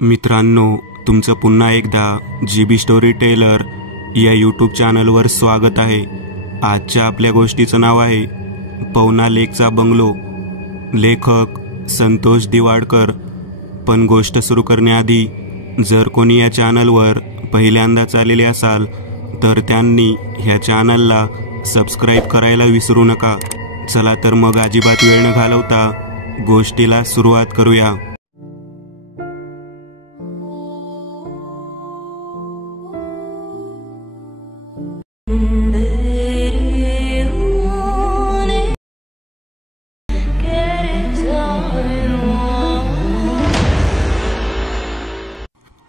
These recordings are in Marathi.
मित्रांनो, तुमचं पुन्हा एकदा GB स्टोरी टेलर या यूट्यूब चॅनलवर स्वागत आहे। आजच्या आपल्या गोष्टीचं नाव आहे पवना लेकचा बंगलो। लेखक संतोष दिवाडकर। पण गोष्ट सुरू करण्याआधी जर कोणी या चॅनलवर पहिल्यांदाच आलेले असाल तर त्यांनी ह्या चॅनलला सबस्क्राईब करायला विसरू नका। चला तर मग अजिबात वेळ न घालवता गोष्टीला सुरुवात करूया।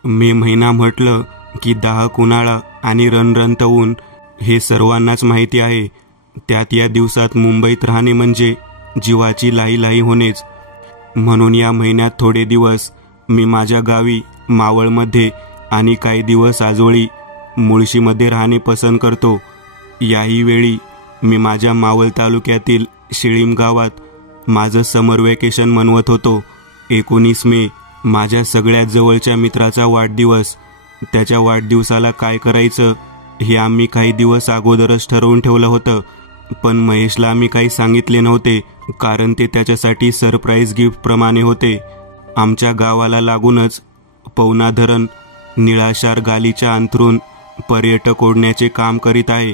मे महिना म्हटलं की दाहक उन्हाळा आणि रणरणत ऊन हे सर्वांनाच माहिती आहे। त्यात या दिवसात मुंबईत राहणे म्हणजे जीवाची लाई होणेच। म्हणून या महिन्यात थोडे दिवस मी माझ्या गावी मावळमध्ये आणि काही दिवस आजोळी मुळशीमध्ये राहणे पसंत करतो। याही वेळी मी माझ्या मावळ तालुक्यातील शिळीम गावात माझं समर वेकेशन मनवत होतो। 19 मे माझ्या सगळ्यात जवळच्या मित्राचा वाढदिवस। त्याच्या वाढदिवसाला काय करायचं हे आम्ही काही दिवस अगोदरच ठरवून ठेवलं होतं, पण महेशला आम्ही काही सांगितले नव्हते कारण ते त्याच्यासाठी सरप्राईज गिफ्ट प्रमाणे होते। आमच्या गावाला लागूनच पवना धरण निळाशार गालीच्या अंतरून पर्यटक ओढण्याचे काम करीत आहे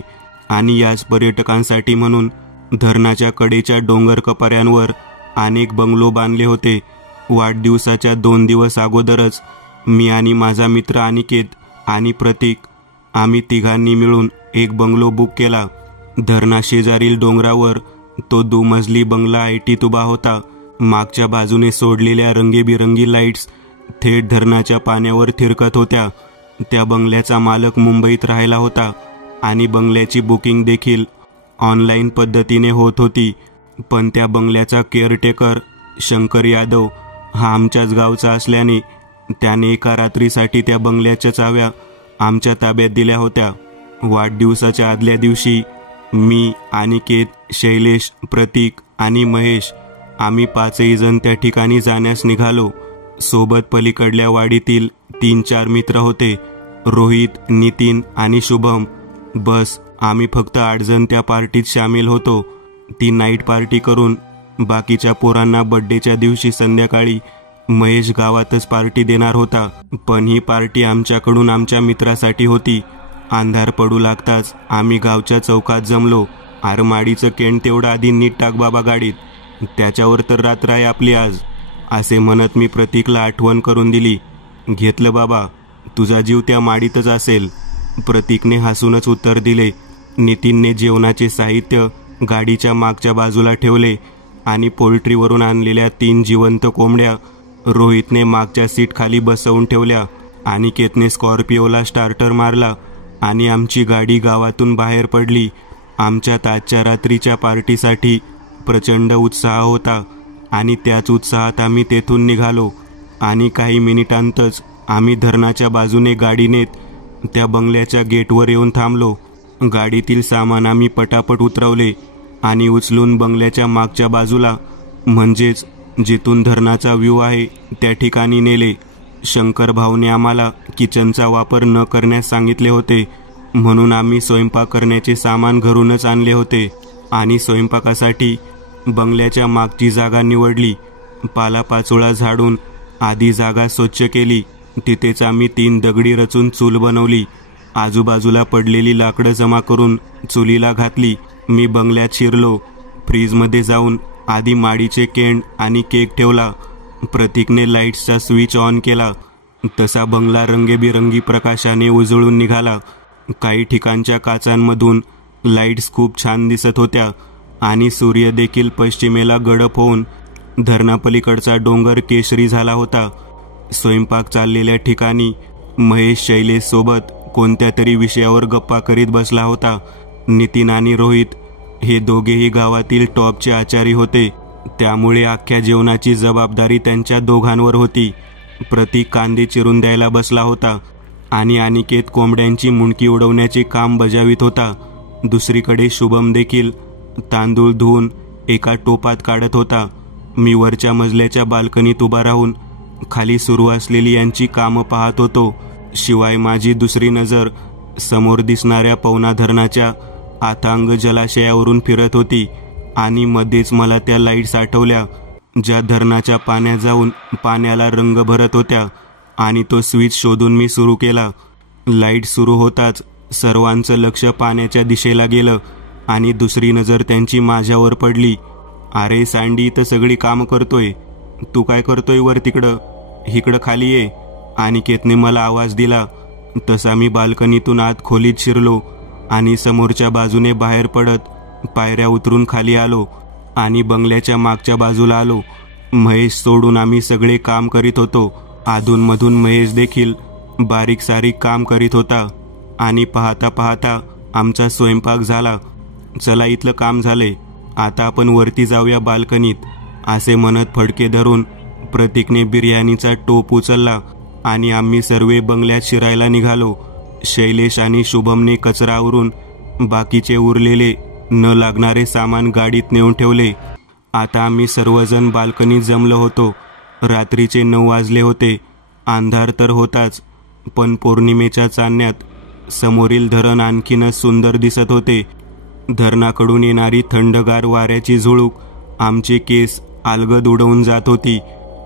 आणि याच पर्यटकांसाठी म्हणून धरणाच्या कडेच्या डोंगर कपाऱ्यांवर अनेक बंगलो बांधले होते। वाढदिवसाच्या 2 दिवस अगोदरच मी आणि माझा मित्र अनिकेत आणि प्रतीक आम्ही तिघांनी मिळून एक बंगलो बुक केला। धरणाशेजारील डोंगरावर तो 2 मजली बंगला ऐटीत उभा होता। मागच्या बाजूने सोडलेल्या रंगीबिरंगी लाईट्स थेट धरणाच्या पाण्यावर थिरकत होत्या। त्या बंगल्याचा मालक मुंबईत राहिला होता आणि बंगल्याची बुकिंग देखील ऑनलाईन पद्धतीने होत होती। पण त्या बंगल्याचा केअरटेकर शंकर यादव हा आमच्याच गावचा असल्याने त्याने एका रात्रीसाठी त्या बंगल्याच्या चाव्या आमच्या ताब्यात दिल्या होत्या। वाढदिवसाच्या आदल्या दिवशी मी, अनिकेत, शैलेश, प्रतीक आणि महेश आम्ही 5 जण त्या ठिकाणी जाण्यास निघालो। सोबत पलीकडल्या वाडीतील 3-4 मित्र होते, रोहित, नितीन आणि शुभम। बस आम्ही फक्त 8 जण त्या पार्टीत सामील होतो। ती नाईट पार्टी करून बाकीच्या पोरांना बर्थडेच्या दिवशी संध्याकाळी महेश गावातच पार्टी देणार होता, पण ही पार्टी आमच्याकडून आमच्या मित्रासाठी होती। अंधार पडू लागताच आम्ही गावच्या चौकात जमलो। आरमाडीचं केंड तेवढं आधी नीट टाक बाबा गाडीत, त्याच्यावर तर रात्र आहे आपली आज, असे म्हणत मी प्रतीकला आठवण करून दिली। घेतलं बाबा, तुझा जीव त्या माडीतच असेल, प्रतीकने हसूनच उत्तर दिले। नितीनने जेवणाचे साहित्य गाडीच्या मागच्या बाजूला ठेवले आणि पोल्ट्रीवरून आणलेल्या 3 जिवंत कोंबड्या रोहितने मागच्या सीट खाली बसवून ठेवल्या। अनिकेतने स्कॉर्पिओला स्टार्टर मारला आणि आमची गाडी गावातून बाहेर पडली। आमच्यात आजच्या रात्रीच्या पार्टीसाठी प्रचंड उत्साह होता आणि त्याच उत्साहात आम्ही तेथून निघालो आणि काही मिनिटांतच आम्ही धरणाच्या बाजूने गाडी नेत त्या बंगल्याच्या गेटवर येऊन थांबलो। गाडीतील सामान आम्ही पटापट उतरवले आणि उचलून बंगल्याच्या मागच्या बाजूला म्हणजेच जिथून धरणाचा व्ह्यू आहे त्या ठिकाणी नेले। शंकर भाऊने आम्हाला किचनचा वापर न करण्यास सांगितले होते, म्हणून आम्ही स्वयंपाक करण्याचे सामान घरूनच आणले होते आणि स्वयंपाकासाठी बंगल्याच्या मागची जागा निवडली। पालापाचोळा झाडून आधी जागा स्वच्छ केली। तिथेच आम्ही 3 दगडी रचून चूल बनवली। आजूबाजूला पडलेली लाकडं जमा करून चुलीला घातली। मी बंगल्यात शिरलो। फ्रीजमध्ये जाऊन आधी माडीचे केंड आणि केक ठेवला। प्रतीकने लाईट्सचा स्विच ऑन केला तसा बंगला रंगीबिरंगी प्रकाशाने उजळून निघाला। काही ठिकाणच्या काचांमधून लाईट्स खूप छान दिसत होत्या आणि सूर्य देखील पश्चिमेला गडप होऊन धरणापलीकडचा डोंगर केशरी झाला होता। स्वयंपाक चाललेल्या ठिकाणी महेश शैलेश सोबत कोणत्या तरी विषयावर गप्पा करीत बसला होता। नितीन आणि रोहित हे दोघेही गावातील टॉपचे आचारी होते, त्यामुळे अख्ख्या जेवणाची जबाबदारी त्यांच्या दोघांवर होती। प्रतीक कांदे चिरून द्यायला बसला होता आणि अनिकेत कोंबड्यांची मुंडकी उडवण्याचे काम बजावित होता। दुसरीकडे शुभम देखील तांदूळ धुवून एका टोपात काढत होता। मी वरच्या मजल्याच्या बाल्कनीत उभा राहून खाली सुरू असलेली यांची कामं पाहत होतो. शिवाय माझी दुसरी नजर समोर दिसणाऱ्या पवना धरणाच्या आतांग जलाशयावरून फिरत होती आणि मध्येच मला त्या लाईट्स आठवल्या, ज्या धरणाच्या पाण्यात जाऊन पाण्याला रंग भरत होत्या. आणि तो स्विच शोधून मी सुरू केला. लाईट सुरू होताच सर्वांचं लक्ष पाण्याच्या दिशेला गेलं आणि दुसरी नजर त्यांची माझ्यावर पडली. अरे सँडी तर सगळी कामं करतोय, तू काय करतोय वर तिकडं? इकडं खाली ये. अनिकेतने मला आवाज दिला. तसा मी बाल्कनीतून आत खोलीत शिरलो आणि समोरच्या बाजूने बाहेर पडत पायऱ्या उतरून खाली आलो आणि बंगल्याच्या मागच्या बाजूला आलो. महेश सोडून आम्ही सगळे काम करीत होतो. अधूनमधून महेश देखील बारीक सारीक काम करीत होता. आणि पाहता पाहता आमचा स्वयंपाक झाला. चला इथलं काम झालंय, आता आपण वरती जाऊया बाल्कनीत, असे म्हणत फडके धरून प्रतीकने बिर्याणीचा टोप उचलला आणि आम्ही सर्वे बंगल्यात शिरायला निघालो. शैलेश आणि शुभमने कचरा आवरून बाकीचे उरलेले न लागणारे सामान गाडीत नेऊन ठेवले. आता आम्ही सर्वजण बाल्कनीत जमलो होतो. रात्रीचे 9 वाजले होते. अंधार तर होताच, पण पौर्णिमेच्या चांदण्यात समोरील धरण आणखीनच सुंदर दिसत होते. धरणाकडून येणारी थंडगार वाऱ्याची झुळूक आमचे केस अलगद उडवून जात होती.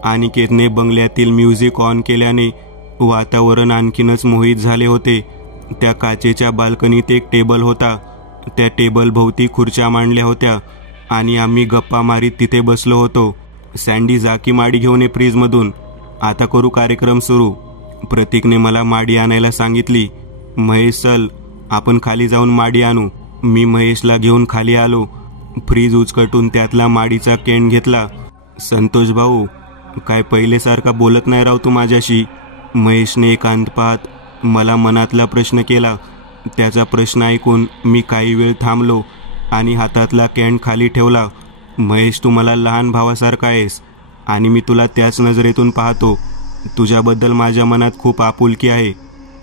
अनिकेतने बंगल्यातील म्युझिक ऑन केल्याने वातावरण आणखीनच मोहित झाले होते. त्या काचेच्या बाल्कनीत एक टेबल होता. त्या टेबल भोवती खुर्च्या मांडल्या होत्या आणि आम्ही गप्पा मारीत तिथे बसलो होतो. सँडी जा की माडी घेऊन ये फ्रीजमधून, आता करू कार्यक्रम सुरू. प्रतीकने मला माडी आणायला सांगितली. महेश चल आपण खाली जाऊन माडी आणू. मी महेशला घेऊन खाली आलो. फ्रीज उचकटून त्यातला माडीचा कॅन घेतला. संतोष भाऊ, काय पहिलेसारखा बोलत नाही राव तू माझ्याशी? महेशने एकांत पाहत मला मनातला प्रश्न केला. त्याचा प्रश्न ऐकून मी काही वेळ थांबलो आणि हातातला कॅन खाली ठेवला. महेश, तू मला लहान भावासारखा आहेस आणि मी तुला त्याच नजरेतून पाहतो. तुझ्याबद्दल माझ्या मनात खूप आपुलकी आहे,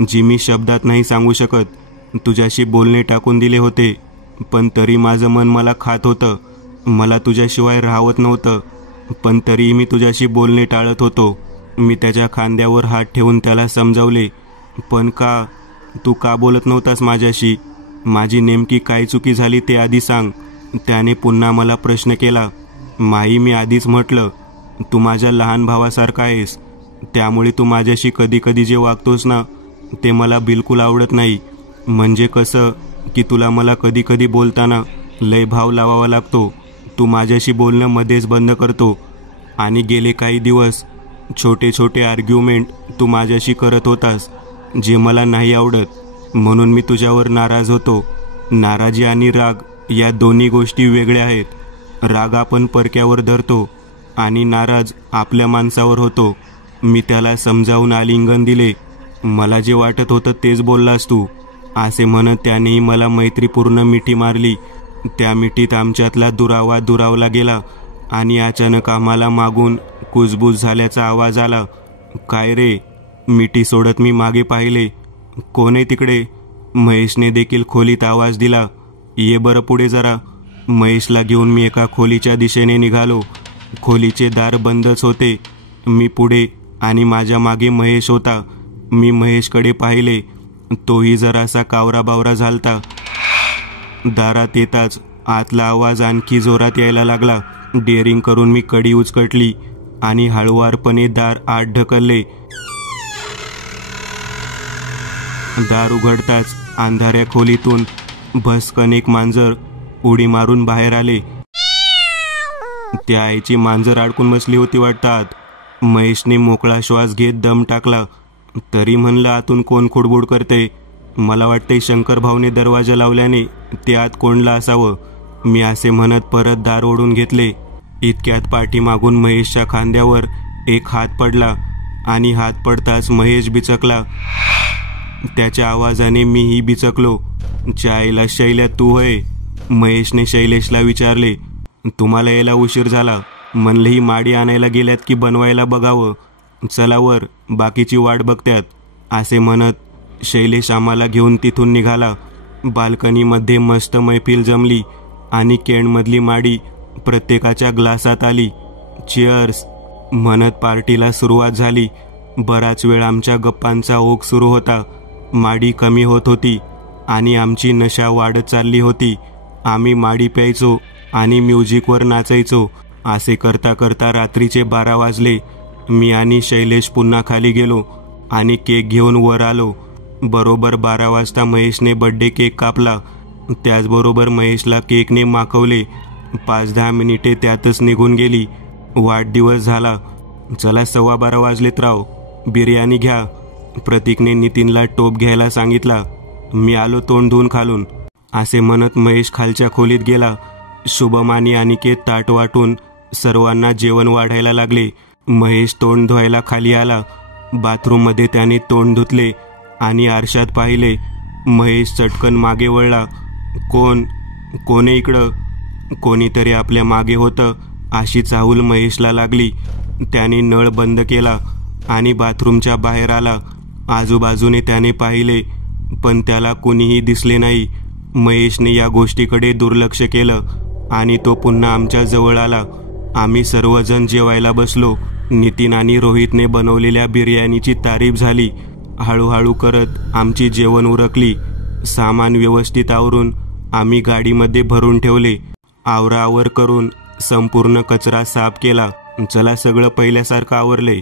जी मी शब्दात नाही सांगू शकत. तुझ्याशी बोलणे टाकून दिले होते, पण तरी माझं मन मला खात होतं. मला तुझ्याशिवाय राहवत नव्हतं, पण तरीही मी तुझ्याशी बोलणे टाळत होतो. मी त्याच्या खांद्यावर हात ठेवून त्याला समजावले, पण का? तू का बोलत नव्हतास माझ्याशी? माझी नेमकी काय चुकी झाली ते आधी सांग. त्याने पुन्हा मला प्रश्न केला. माई, मी आधीच म्हटलं, तू माझ्या लहान भावासारखा आहेस. त्यामुळे तू माझ्याशी कधी कधी जे वागतोस ना, ते मला बिलकुल आवडत नाही. म्हणजे कसं की तुला मला कधी कधी बोलताना लय भाव लावावा लागतो. तू माझ्याशी बोलणं मध्येच बंद करतो आणि गेले काही दिवस छोटे छोटे आर्ग्युमेंट तू माझ्याशी करत होतास, जे मला नाही आवडत. म्हणून मी तुझ्यावर नाराज होतो. नाराजी आणि राग या दोन्ही गोष्टी वेगळ्या आहेत. राग आपण परक्यावर धरतो आणि नाराज आपल्या माणसावर होतो. मी त्याला समजावून आलिंगन दिले. मला जे वाटत होतं तेच बोललास तू, असे म्हणत त्यानेही मला मैत्रीपूर्ण मिठी मारली. त्या मिठीत आमच्यातला दुरावा दुरावला गेला आणि अचानक आम्हाला मागून कुजबूज झाल्याचा आवाज आला. काय रे? मिठी सोडत मी मागे पाहिले. कोण आहे तिकडे? महेशने देखील खोलीत आवाज दिला. ये बरं पुढे जरा. महेशला घेऊन मी एका खोलीच्या दिशेने निघालो. खोलीचे दार बंदच होते. मी पुढे आणि माझ्या मागे महेश होता. मी महेशकडे पाहिले. तोही जरासा कावरा बावरा झालता. दारात येताच आतला आवाज आणखी जोरात यायला लागला. डेअरिंग करून मी कडी उचकटली आणि हळुवारपणे दार आत ढकलले. दार उघडताच अंधाऱ्या खोलीतून भस्कन एक मांजर उडी मारून बाहेर आले. त्या आईची मांजर अडकून बसली होती वाटतात. महेशने मोकळा श्वास घेत दम टाकला. तरी म्हणलं, आतून कोण खुडबुड करते? मला वाटते शंकर भाऊने दरवाजा लावल्याने ते आत कोंडला असावं. मी असे म्हणत परत दार ओढून घेतले. इतक्यात पाठीमागून महेशच्या खांद्यावर एक हात पडला आणि हात पडताच महेश बिचकला. त्याच्या आवाजाने मीही बिचकलो. चायला शैल्या तू होय? महेशने शैलेशला विचारले. तुम्हाला यायला उशीर झाला. म्हणलं ही माडी आणायला गेल्यात की बनवायला बघावं. चला वर, बाकीची वाट बघत्यात, असे म्हणत शैलेश आम्हाला घेऊन तिथून निघाला. बाल्कनीमध्ये मस्त मैफिल जमली आणि कॅनमधली माडी प्रत्येकाच्या ग्लासात आली. चिअर्स. म्हणत पार्टीला सुरुवात झाली. बराच वेळ आमच्या गप्पांचा ओघ सुरू होता. माडी कमी होत होती आणि आमची नशा वाढत चालली होती. आम्ही माडी प्यायचो आणि म्युझिकवर नाचायचो. असे करता करता रात्रीचे 12 वाजले. मी आणि शैलेश पुन्हा खाली गेलो आणि केक घेऊन वर आलो. बरोबर 12 वाजता महेशने बर्थडे केक कापला. त्याचबरोबर महेशला केकने माखवले. 5-10 मिनिटे त्यातच निघून गेली. वाढदिवस झाला. चला 12:15 वाजलेत राव, बिर्याणी घ्या. प्रतीकने नितीनला टोप घ्यायला सांगितला. मी आलो तोंड धुवून खालून, असे म्हणत महेश खालच्या खोलीत गेला. शुभम आणि अनिकेत ताट वाटून सर्वांना जेवण वाढायला लागले. महेश तोंड धुवायला खाली आला. बाथरूममध्ये त्याने तोंड धुतले आणि आरशात पाहिले. महेश चटकन मागे वळला. कोण आहे इकडं? कोणीतरी आपल्या मागे होतं अशी चाहूल महेशला लागली. त्याने नळ बंद केला आणि बाथरूमच्या बाहेर आला. आजूबाजूने त्याने पाहिले, पण त्याला कुणीही दिसले नाही. महेशने या गोष्टीकडे दुर्लक्ष केलं आणि तो पुन्हा आमच्या जवळ आला. आम्ही सर्वजण जेवायला बसलो. नितीन आणि रोहितने बनवलेल्या बिर्याणीची तारीफ झाली. हळूहळू करत आमची जेवण उरकली. सामान व्यवस्थित आवरून आम्ही गाडीमध्ये भरून ठेवले. आवराआवर करून संपूर्ण कचरा साफ केला. चला सगळं पहिल्यासारखं आवरले,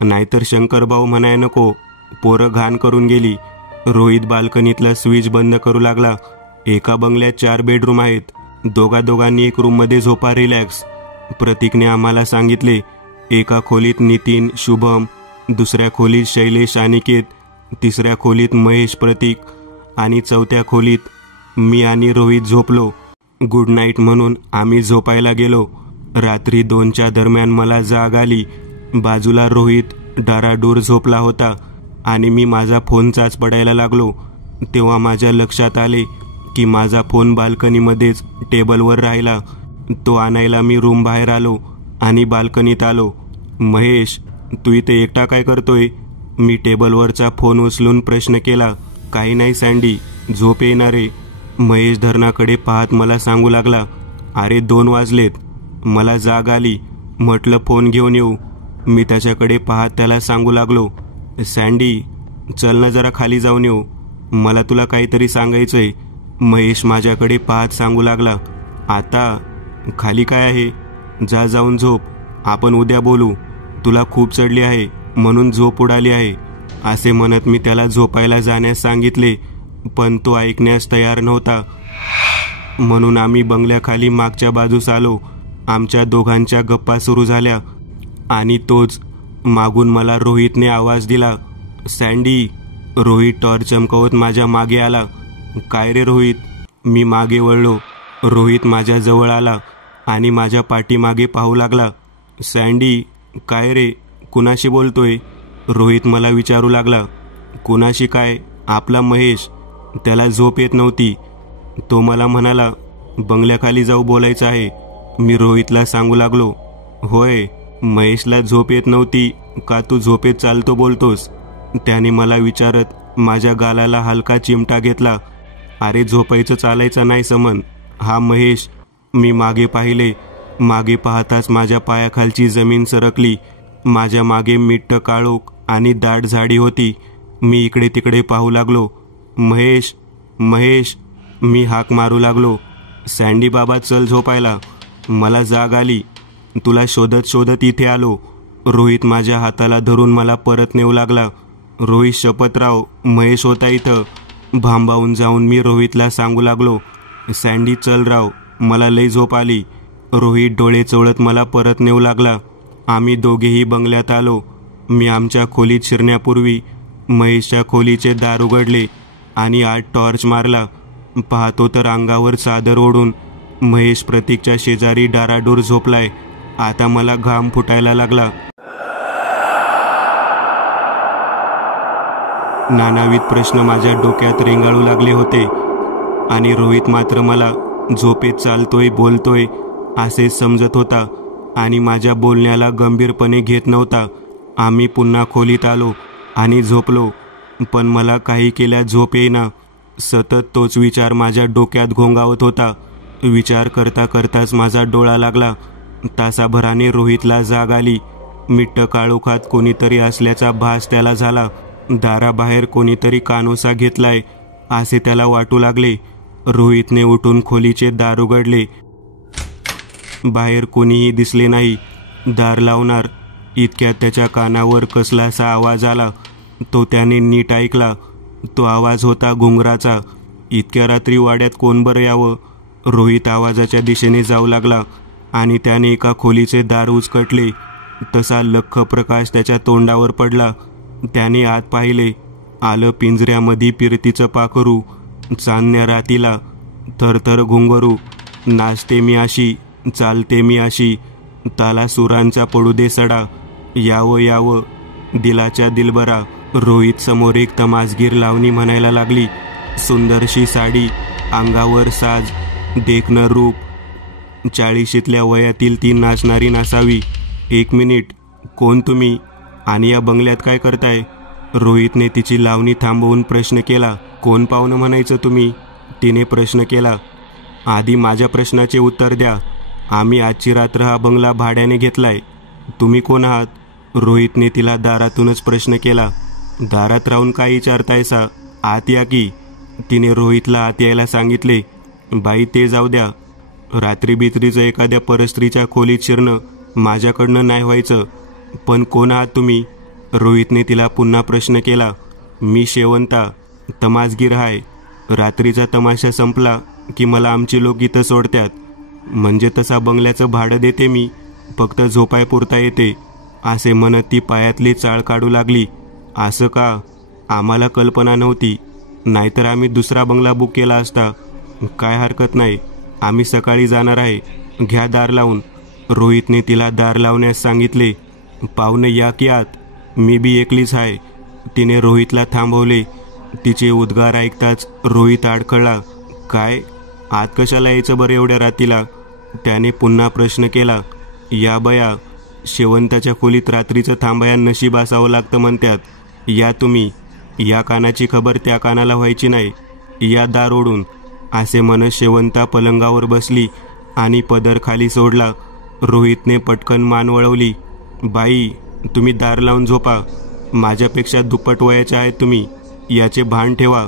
नाहीतर शंकरभाऊ म्हणाय नको, पोरं घाण करून गेली. रोहित बाल्कनीतला स्विच बंद करू लागला. एका बंगल्यात 4 बेडरूम आहेत. दोघांनी एक रूममध्ये झोपा, रिलॅक्स. प्रतीकने आम्हाला सांगितले. एका खोलीत नितीन, शुभम, दुसऱ्या खोलीत शैलेश, अनिकेत, तिसऱ्या खोलीत महेश, प्रतीक आणि चौथ्या खोलीत मी आणि रोहित झोपलो. गुड नाईट म्हणून आम्ही झोपायला गेलो. रात्री 2च्या दरम्यान मला जाग आली. बाजूला रोहित डाराडूर झोपला होता आणि मी माझा फोन चाच पडायला लागलो. तेव्हा माझ्या लक्षात आले की माझा फोन बाल्कनीमध्येच टेबलवर राहिला. तो आणायला मी रूम बाहेर आलो आणि बाल्कनीत आलो. महेश, तू इथे एकटा काय करतोय? मी टेबलवरचा फोन उचलून प्रश्न केला. काही नाही सँडी, झोप येणारे. महेश धरणाकडे पाहत मला सांगू लागला. अरे 2 वाजलेत. मला जाग आली. म्हटलं फोन घेऊन येऊ. मी त्याच्याकडे पाहत त्याला सांगू लागलो, सँडी चल ना जरा खाली जाऊन येऊ, मला तुला काहीतरी सांगायचंय. महेश माझ्याकडे पाहत सांगू लागला, आता खाली काय आहे, जा जाऊन झोप, आपण उद्या बोलू, तुला खूप चढली आहे म्हणून झोप उडाली आहे. असे म्हणत मी त्याला झोपायला जाण्यास सांगितले, पण तो ऐकण्यास तयार नव्हता. म्हणून आम्ही बंगल्याखाली मागच्या बाजूस आलो. आमच्या दोघांच्या गप्पा सुरू झाल्या आणि तोच मागून मला रोहितने आवाज दिला, सँडी. रोहित टॉर्च चमकवत माझ्या मागे आला. काय रे रोहित? मी मागे वळलो. रोहित माझ्या जवळ आला आणि माझ्या पाठीमागे पाहू लागला. सँडी, काय रे, कुणाशी बोलतोय? रोहित मला विचारू लागला. कुणाशी काय? आपला महेश. त्याला झोप येत नव्हती. तो मला म्हणाला, बंगल्याखाली जाऊ बोलायचं आहे. मी रोहितला सांगू लागलो, होय, महेशला झोप येत नव्हती का तू झोपेत चालतो बोलतोस? त्याने मला विचारत माझ्या गालाला हलका चिमटा घेतला. अरे झोपायचं चालायचं नाही समन, हा महेश. मी मागे पाहिले. मागे पाहताच माझ्या पायाखालची जमीन सरकली. माझ्या मागे मिट्ट काळोख आणि दाट झाडी होती. मी इकडे तिकडे पाहू लागलो. महेश, महेश, मी हाक मारू लागलो. सँडी बाबा चल झोपायला. मला जाग आली. तुला शोधत शोधत इथे आलो. रोहित माझ्या हाताला धरून मला परत नेऊ लागला. रोहित शपथराव, महेश होता इथं. भांबावून जाऊन मी रोहितला सांगू लागलो, सँडी चल राव, मला लई झोप आली. रोहित डोळे चोळत मला परत नेऊ लागला. आम्ही दोघेही बंगल्यात आलो. मी आमच्या खोलीत शिरण्यापूर्वी महेशच्या खोलीचे दार उघडले आणि आत टॉर्च मारला. पाहतो तर अंगावर चादर ओढून महेश प्रतीकच्या शेजारी डाराडोर झोपलाय. आता मला घाम फुटायला लागला. नानाविध प्रश्न माझ्या डोक्यात रेंगाळू लागले होते आणि रोहित मात्र मला झोपेत चालतोय बोलतोय असेच समजत होता आणि माझ्या बोलण्याला गंभीरपणे घेत नव्हता. आम्ही पुन्हा खोलीत आलो आणि झोपलो, पण मला काही केल्या झोप येईना. सतत तोच विचार माझ्या डोक्यात घोंगावत होता. विचार करता करताच माझा डोळा लागला. तासाभराने रोहितला जाग आली. मिट्ट काळोखात कोणीतरी असल्याचा भास त्याला झाला. दाराबाहेर कोणीतरी कानोसा घेतलाय असे त्याला वाटू लागले. रोहितने उठून खोलीचे दार उघडले. बाहेर कोणीही दिसले नाही. दार लावणार इतक्यात त्याच्या कानावर कसलासा आवाज आला. तो त्याने नीट ऐकला. तो आवाज होता घुंगराचा. इतक्या रात्री वाड्यात कोण बरं यावं? रोहित आवाजाच्या दिशेने जाऊ लागला आणि त्याने एका खोलीचे दार उचकटले. तसा लख्ख प्रकाश त्याच्या तोंडावर पडला. त्याने आत पाहिले. आलं पिंजऱ्यामध्ये फिरतीचं पाखरू. चांदण्या रातीला थरथर घुंगरू. नाचते मी अशी, चालते मी अशी, ताला सुरांचा पडू दे सडा. यावं यावं दिलाच्या दिलबरा. रोहित समोर एक तमासगीर लावणी म्हणायला लागली. सुंदरशी साडी, अंगावर साज, देखणं रूप. 40शीतल्या वयातील ती नाचणारी नसावी. 1 मिनिट, कोण तुम्ही आणि या बंगल्यात काय करताय? रोहितने तिची लावणी थांबवून प्रश्न केला. कोण पाहुणं म्हणायचं तुम्ही? तिने प्रश्न केला. आधी माझ्या प्रश्नाचे उत्तर द्या. आम्ही आजची रात्र हा बंगला भाड्याने घेतलाय. तुम्ही कोण आहात? रोहितने तिला दारातूनच प्रश्न केला. दारात राहून काय विचारतायसा? आत या की. तिने रोहितला आत यायला सांगितले. बाई ते जाऊ द्या. रात्री बित्रीचं एखाद्या परस्त्रीच्या खोलीत शिरणं माझ्याकडनं नाही व्हायचं. पण कोण आहात तुम्ही? रोहितने तिला पुन्हा प्रश्न केला. मी शेवंता, तमासगीर आहे. रात्रीचा तमाशा संपला की मला आमची लोक इथं सोडतात. म्हणजे तसा बंगल्याचं भाडं देते मी, फक्त झोपाय पुरता येते असे म्हणत ती पायातली चाळ काढू लागली. असं का? आम्हाला कल्पना नव्हती. नाहीतर आम्ही दुसरा बंगला बुक केला असता. काय हरकत नाही, आम्ही सकाळी जाणार आहे. घ्या दार लावून. रोहितने तिला दार लावण्यास सांगितले. पाहुणे या की आत, मी बी एकलीच आहे. तिने रोहितला थांबवले. तिचे उद्गार ऐकताच रोहित अडखळला. काय? आत कशाला यायचं बरं एवढ्या रातीला? त्याने पुन्हा प्रश्न केला. या बया, शेवंताच्या खोलीत रात्रीचं थांबाया नशीब असावं लागतं म्हणतात. या तुम्ही. या कानाची खबर त्या कानाला व्हायची नाही. या दार ओढून. असे म्हणत शेवंता पलंगावर बसली आणि पदर खाली सोडला. रोहितने पटकन मान वळवली. बाई, तुम्ही दार लावून झोपा. माझ्यापेक्षा दुप्पट वयाच्या आहेत तुम्ही, याचे भान ठेवा.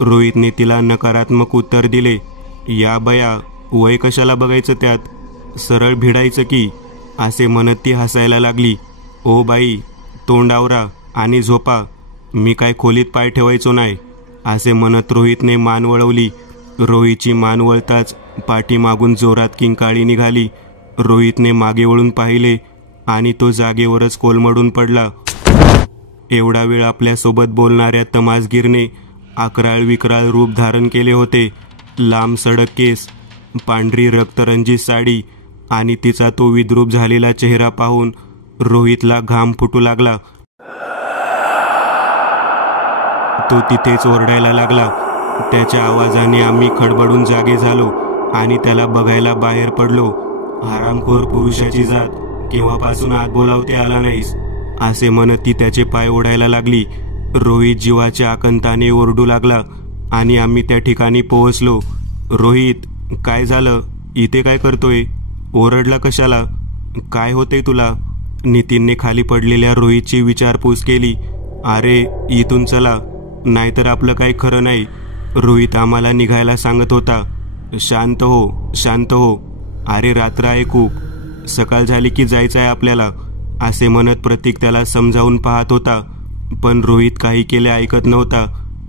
रोहितने तिला नकारात्मक उत्तर दिले. या बया, वय कशाला बघायचं त्यात? सरळ भिडायचं की. असे म्हणत ती हसायला लागली. ओ बाई, तोंड आवरा आणि झोपा. मी काय खोलीत पाय ठेवायचो नाही. असे म्हणत रोहितने मान वळवली. रोहितची मान वळताच पाठीमागून जोरात किंकाळी निघाली. रोहितने मागे वळून पाहिले आणि तो जागेवरच कोलमडून पडला. एवढा वेळ आपल्यासोबत बोलणाऱ्या तमासगीरने अकराळ विक्राळ रूप धारण केले होते. लांब सडक केस, पांढरी रक्तरंजित साडी आणि तिचा तो विद्रूप झालेला चेहरा पाहून रोहितला घाम फुटू लागला. तो तिथेच ओरडायला लागला. त्याच्या आवाजाने आम्ही खडबडून जागे झालो आणि त्याला बघायला बाहेर पडलो. हरामखोर पुरुषाची जात, केव्हापासून आत बोलावते आला नाहीस? असे म्हणत ती त्याचे पाय ओढायला लागली. रोहित जीवाच्या आकंताने ओरडू लागला आणि आम्ही त्या ठिकाणी पोहोचलो. रोहित, काय झालं? इथे काय करतोय? ओरडला कशाला? काय होतंय तुला? नितीनने खाली पडलेल्या रोहितची विचारपूस केली. अरे, इथून चला, नाहीतर आपलं काही खरं नाही. रोहित आम्हाला निघायला सांगत होता. शांत हो, शांत हो. अरे, रात्र आहे खूप. सकाळ झाली की जायचं आहे आपल्याला. असे म्हणत प्रतीक त्याला समजावून पाहत होता. पण रोहित काही केले ऐकत नव्हता.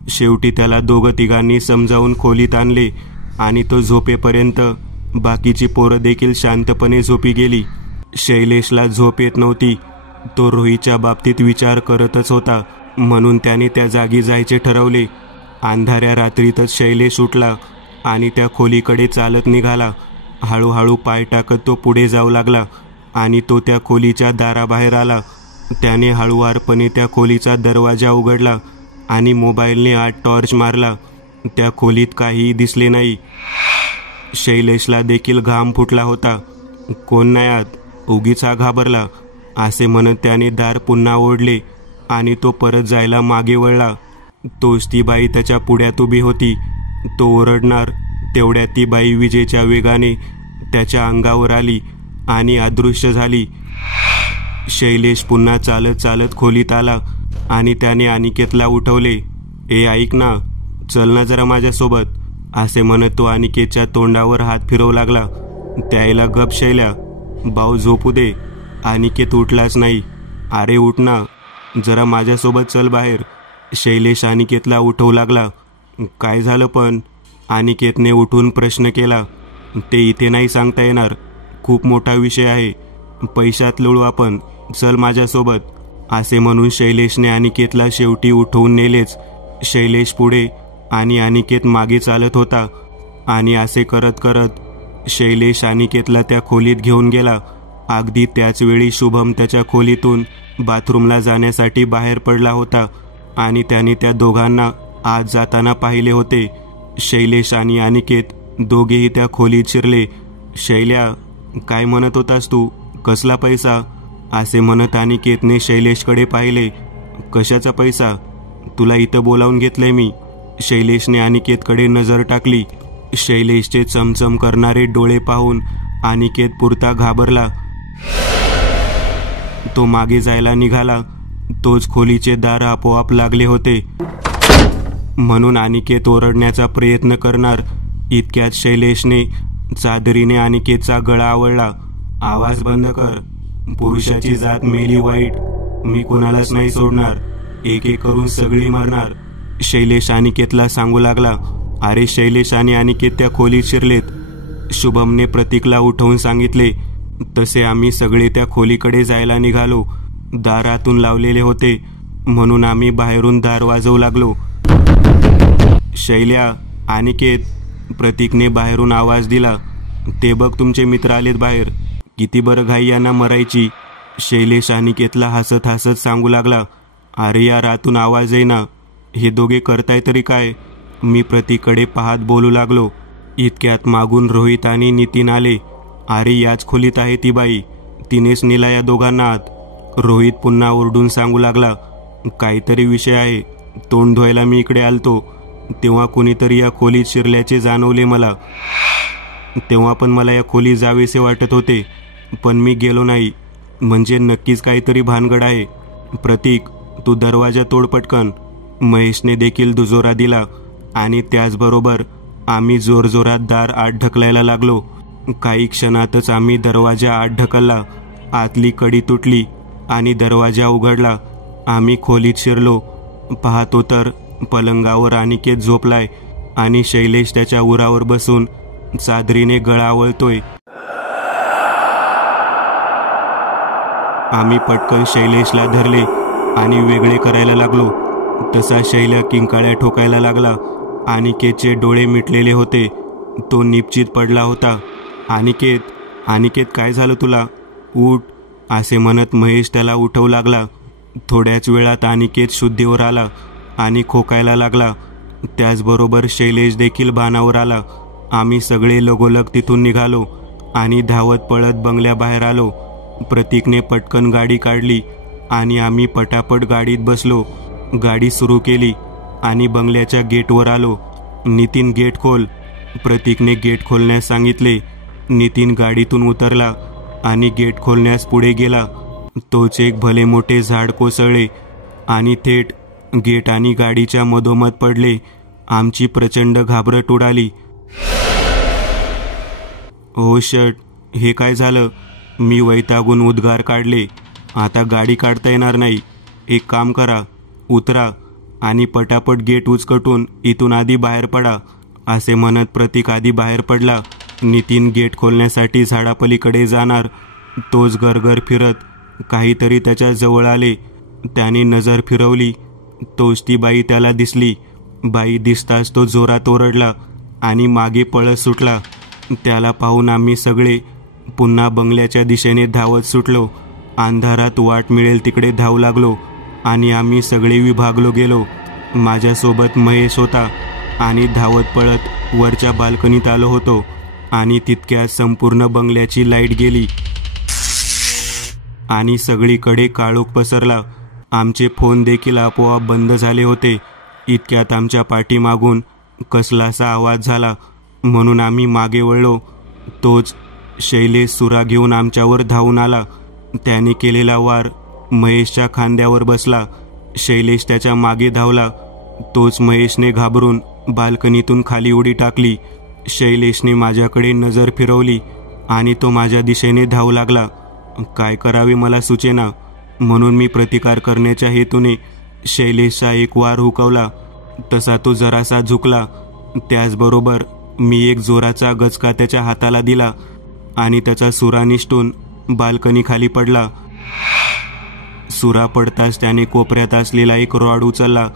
शेवटी त्याला दोघं तिघांनी समजावून खोलीत आणले आणि तो झोपेपर्यंत बाकीची पोरं देखील शांतपणे झोपी गेली. शैलेशला झोप येत नव्हती. तो रोहितच्या बाबतीत विचार करतच होता. म्हणून त्याने त्या जागी जायचे ठरवले. अंधाऱ्या रात्रीतच शैलेश उठला आणि त्या खोलीकडे चालत निघाला. हळूहळू पाय टाकत तो पुढे जाऊ लागला आणि तो त्या खोलीच्या दाराबाहेर आला. त्याने हळुवारपणे त्या खोलीचा दरवाजा उघडला आणि मोबाईलने आत टॉर्च मारला. त्या खोलीत काहीही दिसले नाही. शैलेशला देखील घाम फुटला होता. कोण नाही आत? उगीच हा घाबरला. असे म्हणत त्याने दार पुन्हा ओढले आणि तो परत जायला मागे वळला. तोच ती बाई त्याच्या पुढ्यात उभी होती. तो ओरडणार तेवढ्यात ती बाई विजेच्या वेगाने त्याच्या अंगावर आली आणि अदृश्य झाली. शैलेश पुन्हा चालत चालत खोलीत आला आणि त्याने अनिकेतला उठवले. ए ऐक ना, चल ना जरा माझ्यासोबत, असे म्हणत तो अनिकेतच्या तोंडावर हात फिरवू लागला. त्याला गप शैल्या, भाऊ झोपू दे. अनिकेत उठलाच नाही. अरे उठ ना, जरा माझ्यासोबत चल बाहेर. शैलेश अनिकेतला उठवू लागला. काय झालं पण? अनिकेतने उठून प्रश्न केला. ते इथे नाही सांगता येणार, खूप मोठा विषय आहे. पैशात लोळू आपण, चल माझ्यासोबत, असे म्हणून शैलेशने अनिकेतला शेवटी उठवून नेलेच. शैलेश पुढे आणि अनिकेत मागे चालत होता आणि असे करत करत शैलेश अनिकेतला त्या खोलीत घेऊन गेला. अगदी त्याच वेळी शुभम त्याच्या खोलीतून बाथरूमला जाण्यासाठी बाहेर पडला होता आणि त्याने त्या दोघांना आत जाताना पाहिले होते. शैलेश आणि अनिकेत दोघेही त्या खोलीत शिरले. शैल्या, काय म्हणत होतास तू? कसला पैसा? असे म्हणत अनिकेतने शैलेशकडे पाहिले. कशाचा पैसा? तुला इथं बोलावून घेतलंय मी. शैलेशने अनिकेतकडे नजर टाकली. शैलेशचे चमचम करणारे डोळे पाहून अनिकेत पुरता घाबरला. तो मागे जायला निघाला. तोच खोलीचे दार आपोआप लागले होते. म्हणून अनिकेत ओरडण्याचा प्रयत्न करणार इतक्यात शैलेशने चादरीने अनिकेतचा गळा आवळला. आवाज बंद कर, पुरुषाची जात मेली वाईट, मी कुणालाच नाही सोडणार, एक एक करून सगळी मरणार, शैलेश अनिकेतला सांगू लागला. अरे शैलेश आणि अनिकेत त्या खोलीत शिरलेत. शुभमने प्रतीकला उठवून सांगितले. तसे आम्ही सगळे त्या खोलीकडे जायला निघालो. दार आतून लावलेले होते म्हणून आम्ही बाहेरून दार वाजवू लागलो. शैल्या, अनिकेत, प्रतीकने बाहेरून आवाज दिला. ते बघ तुमचे मित्र आलेत बाहेर, किती बरं घाई यांना मरायची. शैलेश अनिकेतला हसत हसत सांगू लागला. अरे यार, आतून आवाज येईना, हे दोघे करताय तरी काय? मी प्रतीककडे पाहत बोलू लागलो. इतक्यात मागून रोहित आणि नितीन आले. अरे याच खोलीत आहे ती बाई, तिनेच नेला या दोघांना आत. रोहित पुन्हा ओरडून सांगू लागला. काहीतरी विषय आहे, तोंड धुवायला मी इकडे आलतो तेव्हा कुणीतरी या खोलीत शिरल्याचे जाणवले मला. तेव्हा पण मला या खोलीत जावेसे वाटत होते, पण मी गेलो नाही. म्हणजे नक्कीच काहीतरी भानगड आहे. प्रतीक, तू दरवाजा तोड पटकन. महेशने देखील दुजोरा दिला आणि त्याचबरोबर आम्ही जोरजोरात दार आत ढकलायला लागलो. काही क्षणातच आम्ही दरवाजा आत ढकलला. आतली कडी तुटली आणि दरवाजा उघडला. आम्ही खोलीत शिरलो. पाहतो तर पलंगावर अनिकेत झोपलाय आणि शैलेश त्याच्या उरावर बसून चादरीने गळा आवळतोय. आम्ही पटकन शैलेशला धरले आणि वेगळे करायला लागलो. तसा शैल्या किंकाळ्या ठोकायला लागला. अनिकेतचे डोळे मिटलेले होते. तो निपचित पडला होता. अनिकेत, अनिकेत, काय झालं तुला? उठ, असे म्हणत महेश त्याला उठवू लागला. थोड्याच वेळात अनिकेत शुद्धीवर आला आणि खोकायला लागला. त्याचबरोबर शैलेश देखील भानावर आला. आम्ही सगळे लगोलग तिथून निघालो आणि धावत पळत बंगल्याबाहेर आलो. प्रतीकने पटकन गाडी काढली आणि आम्ही पटापट गाडीत बसलो. गाडी सुरू केली आणि बंगल्याच्या गेटवर आलो. नितीन, गेट खोल. प्रतीकने गेट खोलण्यास सांगितले. नितीन गाडीतून उतरला आणि गेट खोलण्यास पुढे गेला. तोच एक भले मोठे झाड कोसळले आणि थेट गेट आणि गाडीच्या मधोमध पडले. आमची प्रचंड घाबरट उडाली. ओ शट, हे काय झालं? मी वैतागून उद्गार काढले. आता गाडी काढता येणार नाही. एक काम करा, उतरा आणि पटापट गेट उचकटून इथून आधी बाहेर पडा, असे म्हणत प्रतीक आधी बाहेर पडला. नितीन गेट खोलण्यासाठी झाडापलीकडे जाणार. तोच गरगर फिरत काहीतरी त्याच्या जवळ आले. त्याने नजर फिरवली. तोच ती बाई त्याला दिसली. बाई दिसताच तो जोरात ओरडला आणि मागे पळत सुटला. त्याला पाहून आम्ही सगळे पुन्हा बंगल्याच्या दिशेने धावत सुटलो. अंधारात वाट मिळेल तिकडे धावू लागलो आणि आम्ही सगळे विभागलो गेलो. माझ्यासोबत महेश होता आणि धावत पळत वरच्या बाल्कनीत आलो होतो आणि तितक्यात संपूर्ण बंगल्याची लाईट गेली आणि सगळीकडे काळोख पसरला. आमचे फोन देखील आपोआप बंद झाले होते. इतक्यात आमच्या पाठीमागून कसलासा आवाज झाला म्हणून आम्ही मागे वळलो. तोच शैलेश सुरा घेऊन आमच्यावर धावून आला त्याने केलेला वार महेशच्या खांद्यावर बसला. शैलेश त्याच्या मागे धावला. तोच महेशने घाबरून बाल्कनीतून खाली उडी टाकली. शैलेशने माझ्याकडे नजर फिरवली आणि तो माझ्या दिशेने धावू लागला. काय करावे मला सुचेना, म्हणून मी प्रतिकार करण्याच्या हेतूने शैलेशचा एक वार हुकवला. तसा तो जरासा झुकला. त्याचबरोबर मी एक जोराचा गचका त्याच्या हाताला दिला आणि त्याचा सुरा निसटून बाल्कनी खाली पडला. सुरा पडताच त्याने कोपऱ्यात असलेला एक रॉड उचलला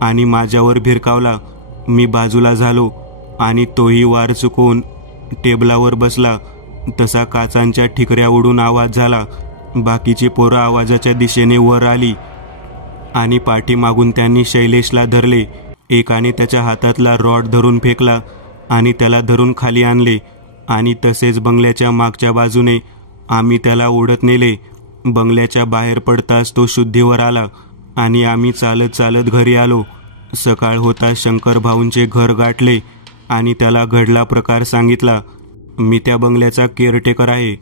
आणि माझ्यावर भिरकावला. मी बाजूला झालो आणि तोही वार चुकवून टेबलावर बसला. तसा काचांच्या ठिकऱ्या उडून आवाज झाला. बाकीची पोरं आवाजाच्या दिशेने वर आली आणि पाठीमागून त्यांनी शैलेशला धरले. एकाने त्याच्या हातातला रॉड धरून फेकला आणि त्याला धरून खाली आणले आणि तसेच बंगल्याच्या मागच्या बाजूने आम्ही त्याला ओढत नेले. बंगल्याच्या बाहेर पडताच तो शुद्धीवर आला आणि आम्ही चालत चालत घरी आलो. सकाळ होताच शंकर भाऊंचे घर गाठले आणि त्याला घडला प्रकार सांगितला. मी त्या बंगल्याचा केअरटेकर आहे.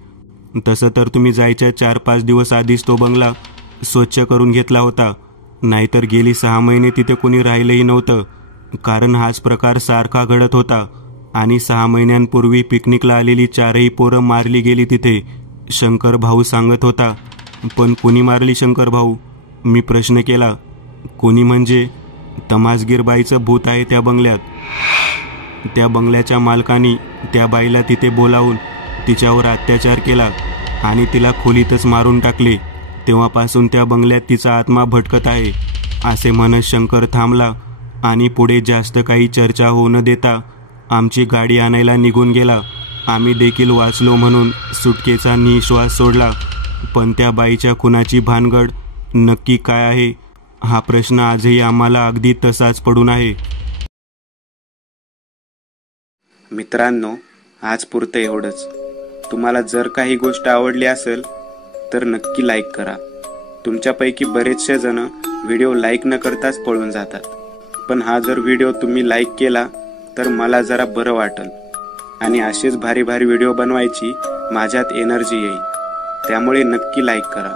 तसं तर तुम्ही जायच्या 4-5 दिवस आधीच तो बंगला स्वच्छ करून घेतला होता. नाहीतर गेली 6 महिने तिथे कोणी राहिलंही नव्हतं, कारण हाच प्रकार सारखा घडत होता. आणि 6 महिन्यांपूर्वी पिकनिकला आलेली 4ही पोरं मारली गेली तिथे, शंकर भाऊ सांगत होता. पण कोणी मारली शंकर भाऊ? मी प्रश्न केला. कोणी म्हणजे तमासगीरबाईचं भूत आहे त्या बंगल्यात. त्या बंगल्याच्या मालकानी त्या बाईला तिथे बोलावून तिच्यावर अत्याचार केला आणि तिला खोलीतच मारून टाकले. तेव्हापासून त्या बंगल्यात तिचा आत्मा भटकत आहे, असे म्हणत शंकर थांबला आणि पुढे जास्त काही चर्चा होऊ न देता आमची गाडी आणायला निघून गेला. आम्ही देखील वाचलो म्हणून सुटकेचा निश्वास सोडला. पण त्या बाईच्या खुनाची भानगड नक्की काय आहे हा प्रश्न आजही आम्हाला अगदी तसाच पडून आहे. मित्रांनो, आज पुरतं एवढंच. तुम्हाला जर काही गोष्ट आवडली असेल तर नक्की लाईक करा. तुमच्यापैकी बरेचसे जण व्हिडिओ लाईक न करताच पळून जातात, पण हा जर व्हिडिओ तुम्ही लाईक केला तर मला जरा बरं वाटेल आणि असेच भारी भारी व्हिडिओ बनवायची माझ्यात एनर्जी येईल. त्यामुळे नक्की लाईक करा.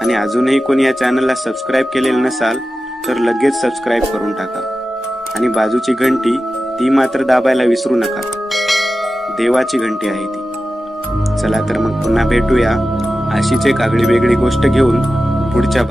आणि अजूनही कोणी या चॅनलला सबस्क्राईब केलेलं नसाल तर लगेच सबस्क्राईब करून टाका. आणि बाजूची घंटी ती मात्र दाबायला विसरू नका. देवाची घंटी आहे ती. चला तर मग पुन्हा भेटूया अशीच एक आगळी वेगळी गोष्ट घेऊन पुढच्या